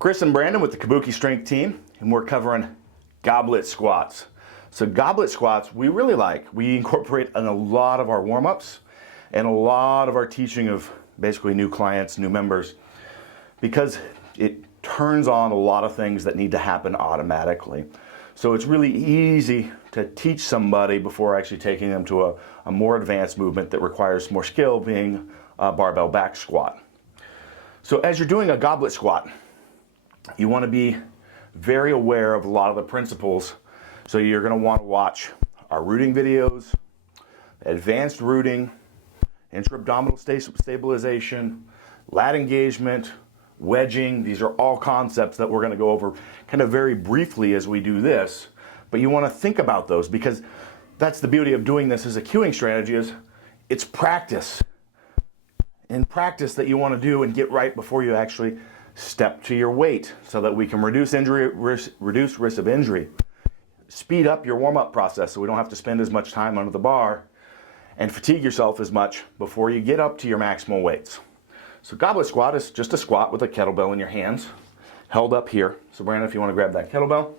Chris and Brandon with the Kabuki Strength Team, and we're covering goblet squats. So goblet squats we really like. We incorporate in a lot of our warm-ups and a lot of our teaching of basically new clients, new members, because it turns on a lot of things that need to happen automatically. So it's really easy to teach somebody before actually taking them to a more advanced movement that requires more skill, being a barbell back squat. So as you're doing a goblet squat, you want to be very aware of a lot of the principles. So you're going to want to watch our rooting videos, advanced rooting, intra-abdominal stabilization, lat engagement, wedging. These are all concepts that we're going to go over kind of very briefly as we do this. But you want to think about those, because that's the beauty of doing this as a cueing strategy, is it's practice. In practice that you want to do and get right before you actually step to your weight, so that we can reduce risk of injury. Speed up your warm-up process so we don't have to spend as much time under the bar and fatigue yourself as much before you get up to your maximal weights. So goblet squat is just a squat with a kettlebell in your hands, held up here. So Brandon, if you want to grab that kettlebell.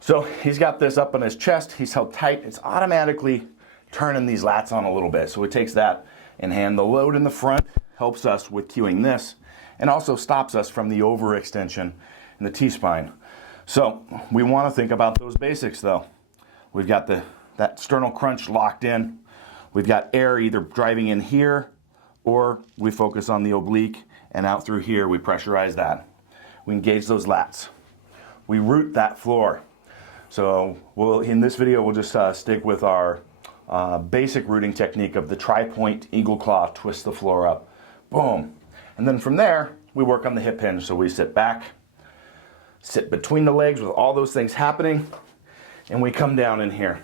So he's got this up on his chest, he's held tight, it's automatically turning these lats on a little bit. So it takes that in hand. The load in the front helps us with cueing this and also stops us from the overextension in the T-spine. So we want to think about those basics though. We've got that sternal crunch locked in. We've got air either driving in here, or we focus on the oblique and out through here we pressurize that. We engage those lats. We root that floor. So in this video we'll just stick with our basic rooting technique of the tri-point eagle claw, twist the floor up, boom. And then from there, we work on the hip hinge. So we sit back, sit between the legs with all those things happening, and we come down in here.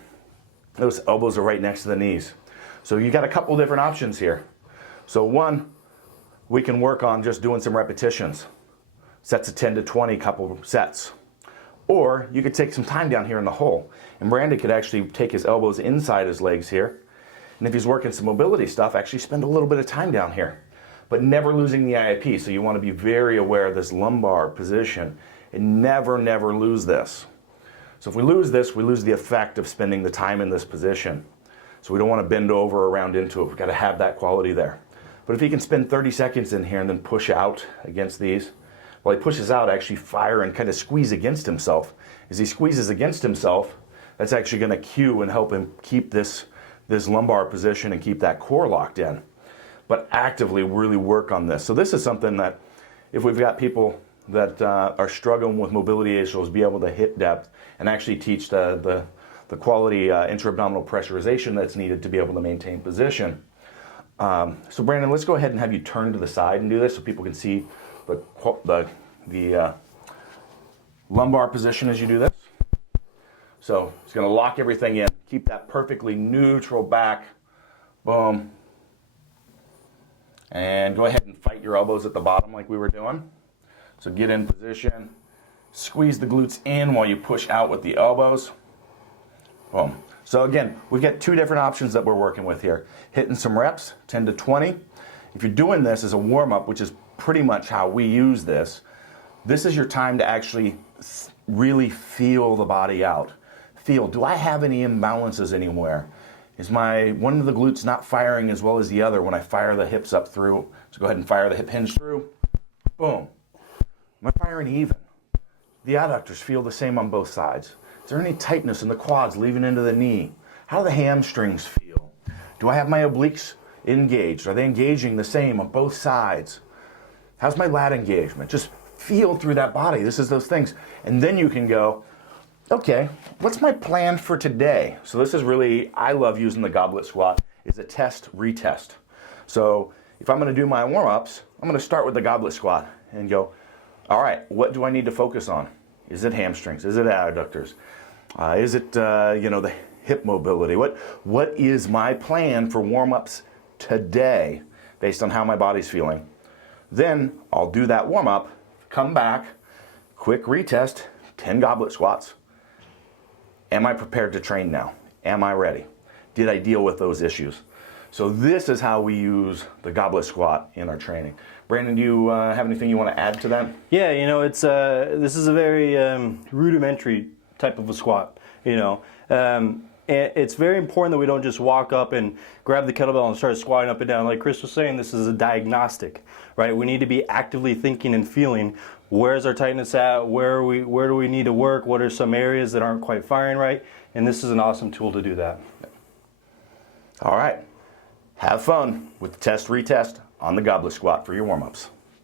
Those elbows are right next to the knees. So you got a couple different options here. So one, we can work on just doing some repetitions. Sets of 10 to 20, couple sets. Or you could take some time down here in the hole. And Brandon could actually take his elbows inside his legs here. And if he's working some mobility stuff, actually spend a little bit of time down here. But never losing the IIP. So you want to be very aware of this lumbar position and never, never lose this. So if we lose this, we lose the effect of spending the time in this position. So we don't want to bend over or round into it. We've got to have that quality there. But if he can spend 30 seconds in here and then push out against these, while he pushes out, actually fire and kind of squeeze against himself. As he squeezes against himself, that's actually going to cue and help him keep this lumbar position and keep that core locked in. But actively really work on this. So this is something that if we've got people that are struggling with mobility issues, be able to hit depth and actually teach the quality intra-abdominal pressurization that's needed to be able to maintain position. So Brandon, let's go ahead and have you turn to the side and do this so people can see the lumbar position as you do this. So it's going to lock everything in, keep that perfectly neutral back, boom. And go ahead and fight your elbows at the bottom like we were doing. So get in position, squeeze the glutes in while you push out with the elbows, boom. So again, we've got two different options that we're working with here. Hitting some reps, 10 to 20. If you're doing this as a warm-up, which is pretty much how we use this, this is your time to actually really feel the body out. Feel, do I have any imbalances anywhere? Is one of the glutes not firing as well as the other when I fire the hips up through? So go ahead and fire the hip hinge through, boom. Am I firing even? The adductors feel the same on both sides. Is there any tightness in the quads leaving into the knee? How do the hamstrings feel? Do I have my obliques engaged? Are they engaging the same on both sides? How's my lat engagement? Just feel through that body. This is those things. And then you can go, okay, what's my plan for today? So this is really, I love using the goblet squat, is a test, retest. So if I'm going to do my warm-ups, I'm going to start with the goblet squat and go, all right, what do I need to focus on? Is it hamstrings? Is it adductors? Is it the hip mobility? What is my plan for warm-ups today based on how my body's feeling? Then I'll do that warm-up, come back, quick retest, 10 goblet squats. Am I prepared to train now? Am I ready? Did I deal with those issues? So this is how we use the goblet squat in our training. Brandon, do you have anything you want to add to that? Yeah, you know, it's this is a very rudimentary type of a squat. You know, it's very important that we don't just walk up and grab the kettlebell and start squatting up and down. Like Chris was saying, this is a diagnostic, right? We need to be actively thinking and feeling, where's our tightness at, where do we need to work, what are some areas that aren't quite firing right, and this is an awesome tool to do that. All right, have fun with the test retest on the goblet squat for your warm-ups.